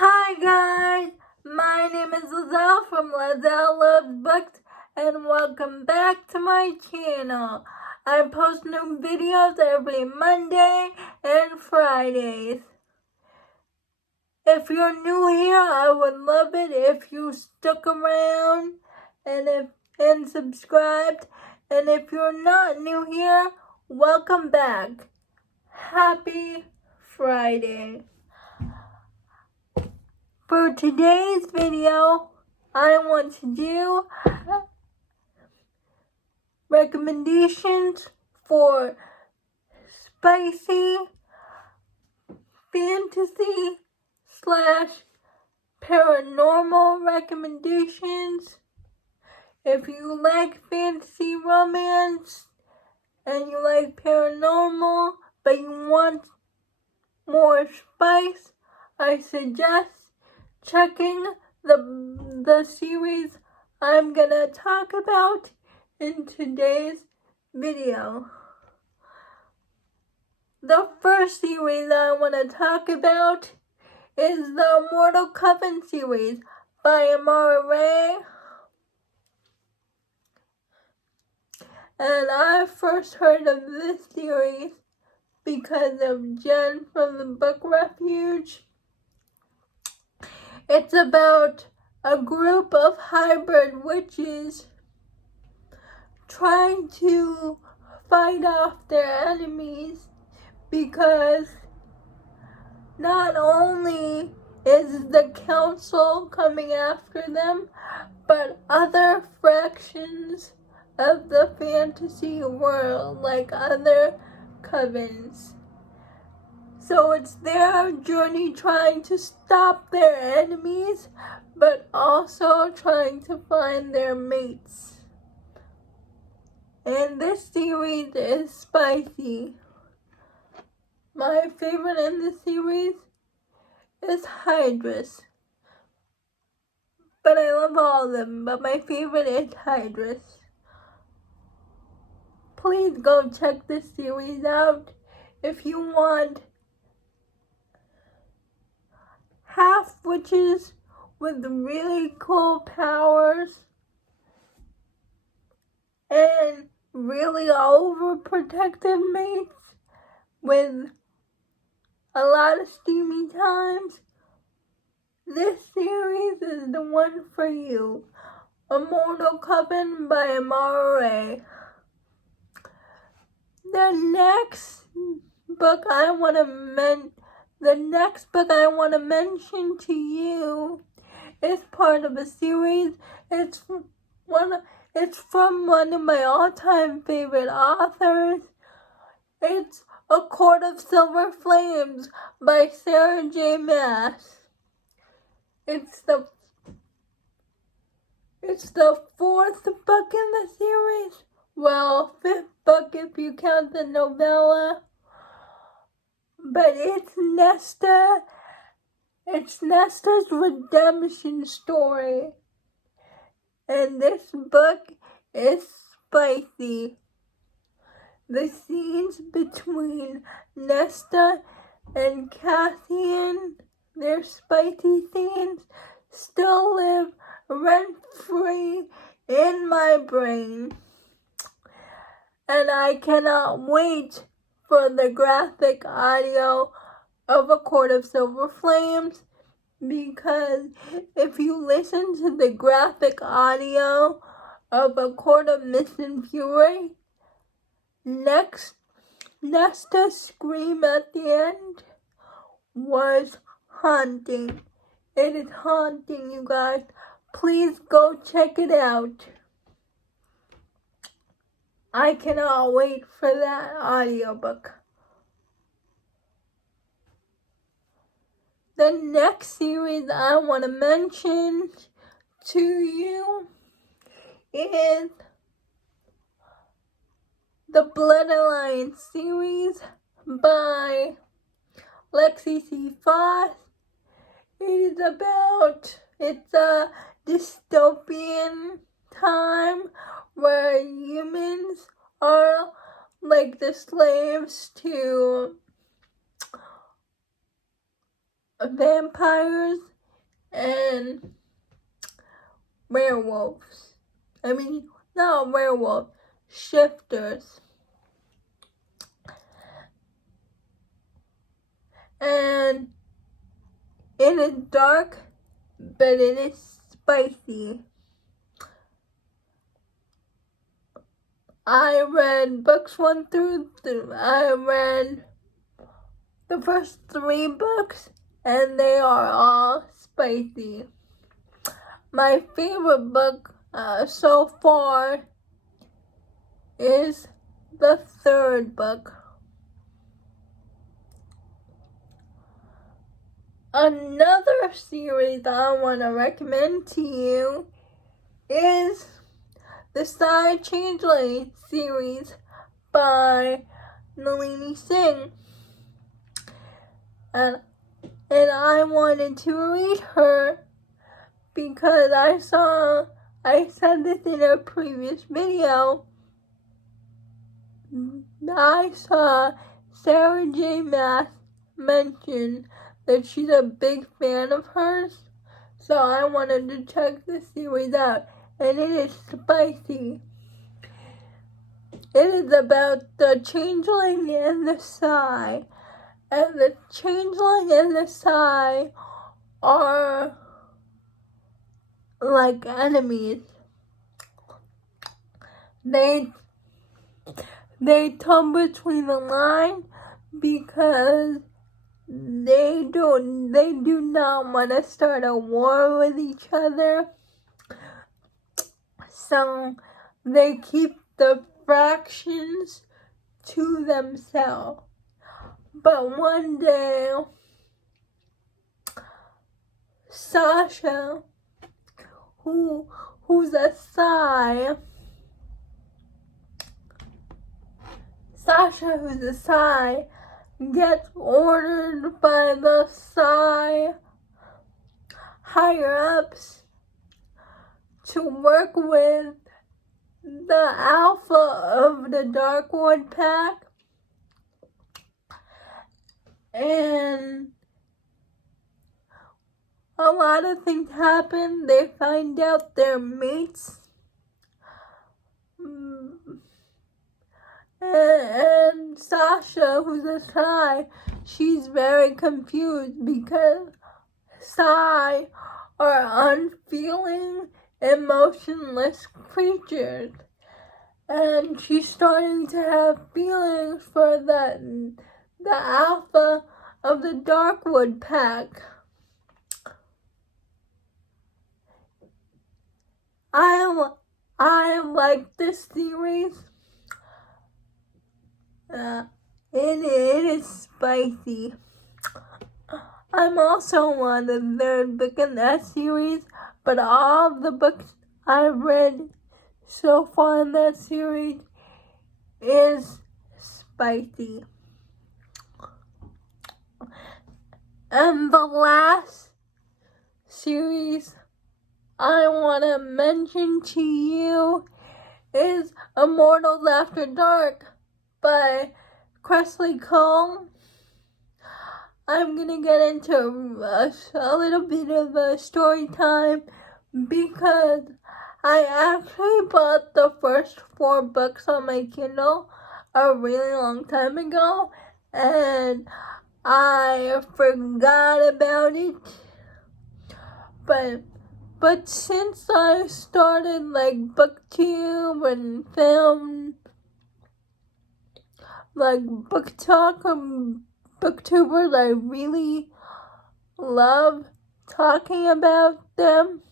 Hi guys, my name is Lizelle from Lizelle Loves Books and welcome back to my channel. I post new videos every Monday and Fridays. If you're new here, I would love it if you stuck around and subscribed. And if you're not new here, welcome back. Happy Friday. For today's video, I want to do recommendations for spicy fantasy / paranormal recommendations. If you like fantasy romance and you like paranormal but you want more spice, I suggest checking the series I'm gonna talk about in today's video. The first series I want to talk about is the Immortal Coven series by Amara Rae. And I first heard of this series because of Jen from the Book Refuge. It's about a group of hybrid witches trying to fight off their enemies because not only is the council coming after them, but other fractions of the fantasy world, like other covens. So it's their journey trying to stop their enemies, but also trying to find their mates. And this series is spicy. My favorite in the series is Hydrus. But I love all of them, but my favorite is Hydrus. Please go check this series out if you want half witches with really cool powers and really overprotective mates with a lot of steamy times. This series is the one for you. Immortal Coven by Amara Rae. The next book I want to mention to you is part of a series. It's from one of my all-time favorite authors. It's A Court of Silver Flames by Sarah J. Maas. It's the fourth book in the series. Well, fifth book if you count the novella. But it's Nesta's redemption story. And this book is spicy. The scenes between Nesta and Cassian, their spicy scenes, still live rent-free in my brain. And I cannot wait for the graphic audio of A Court of Silver Flames, because if you listen to the graphic audio of A Court of Mist and Fury, Nesta's scream at the end was haunting. It is haunting, you guys. Please go check it out. I cannot wait for that audiobook. The next series I want to mention to you is the Blood Alliance series by Lexi C Foss. It's a dystopian time where humans are like the slaves to vampires and werewolves. I mean, not werewolves, shifters. And it is dark, but it is spicy. I read books 1 through 3. I read the first 3 books, and they are all spicy. My favorite book so far is the 3rd book. Another series I want to recommend to you is the Changeling series by Nalini Singh. And I wanted to read her because I said this in a previous video. I saw Sarah J. Maas mention that she's a big fan of hers, so I wanted to check the series out, and it is spicy. It is about the changeling and the Sai, and the changeling and the Sai are like enemies. They come between the line because they do not want to start a war with each other. So they keep the fractions to themselves. But one day, Sasha, who's a Sai, gets ordered by the Sai higher-ups to work with the alpha of the Darkwood Pack, and a lot of things happen. They find out they're mates. And Sasha, who's a Sai, she's very confused because Sai are unfeeling, emotionless creatures. And she's starting to have feelings for the alpha of the Darkwood Pack. I like this series. It is spicy. I'm also on the 3rd book in that series, but all of the books I've read so far in that series is spicy. And the last series I want to mention to you is Immortals After Dark by Kressley. I'm going to get into a little bit of a story time because I actually bought the first 4 books on my Kindle a really long time ago, and I forgot about it. But since I started like Booktube and filmed like book talk and Booktubers, I really love talking about them.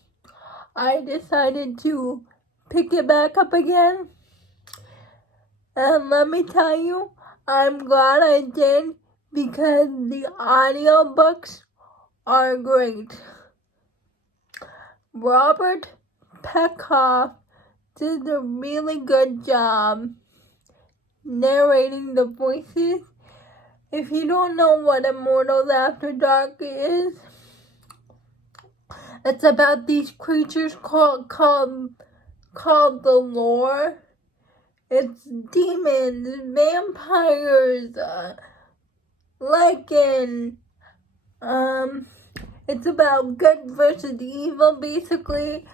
I decided to pick it back up again. And let me tell you, I'm glad I did because the audiobooks are great. Robert Peckhoff did a really good job narrating the voices. If you don't know what Immortals After Dark is, it's about these creatures called the lore. It's demons, vampires, lycan, It's about good versus evil, basically.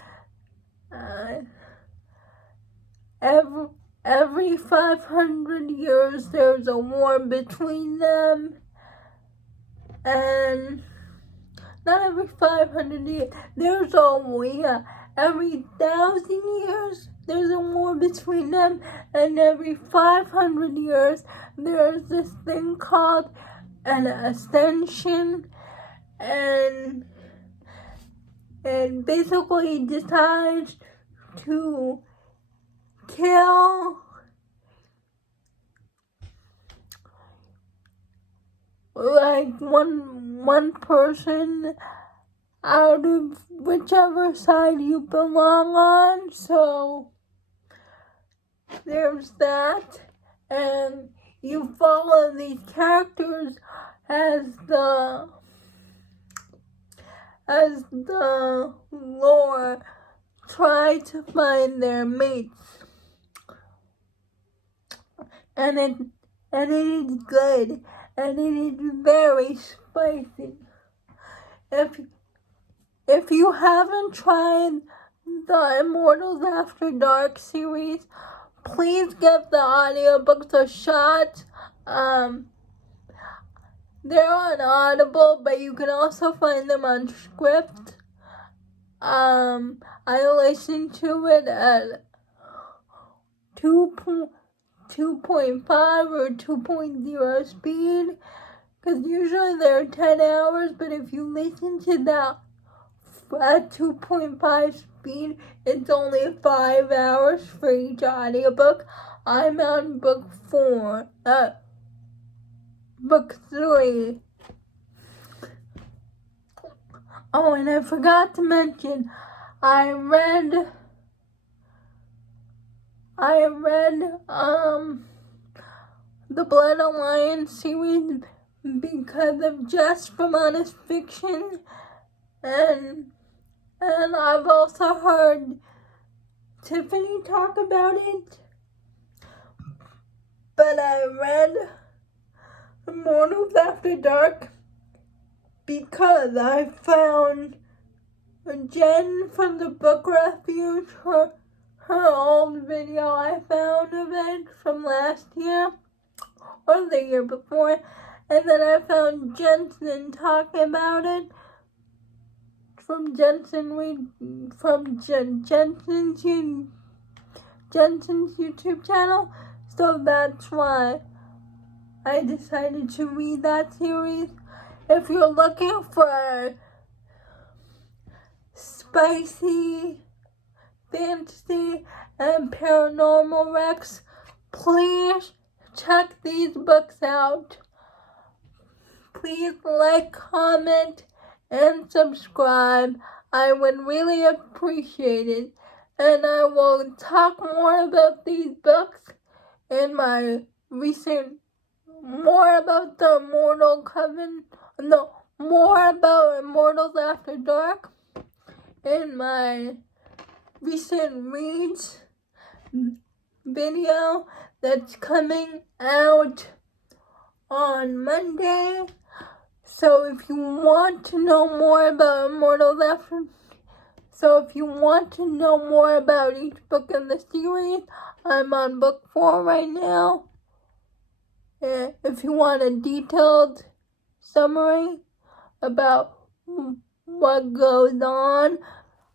Every 500 years there's a war between them, and not every 500 years, every 1,000 years there's a war between them, and every 500 years there's this thing called an ascension, and basically decides to kill like one person out of whichever side you belong on. So there's that, and you follow these characters as the lore try to find their mates, and it is good, and it is very spicy. If you haven't tried the Immortals After Dark series, please give the audiobooks a shot. They're on Audible, but you can also find them on Script. I listened to it at 2.5 or 2.0 speed, because usually they're 10 hours, but if you listen to that at 2.5 speed, it's only 5 hours for each audiobook. I'm on book 3. Oh, and I forgot to mention, I read the Blood Alliance series because of Jess from Honest Fiction, and I've also heard Tiffany talk about it, but I read Immortals After Dark because I found Jen from the Book Refuge, her old video I found of it from last year or the year before, and then I found Jensen talking about it from Jensen's YouTube channel, so that's why I decided to read that series. If you're looking for spicy fantasy and paranormal wrecks, please check these books out. Please like, comment, and subscribe. I would really appreciate it. And I will talk more about these books in my more about the Immortal Coven, more about Immortals After Dark in my recent reads video that's coming out on Monday. So if you want to know more about each book in the series, I'm on book 4 right now. If you want a detailed summary about what goes on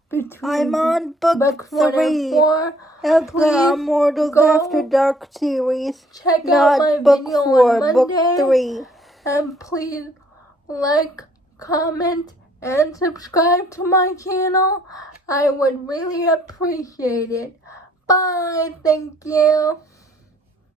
between I'm on book 3 4, of the Immortals After Dark series. Check Not out my book video 4, on Monday, book 3. and please like, comment, and subscribe to my channel. I would really appreciate it. Bye. Thank you.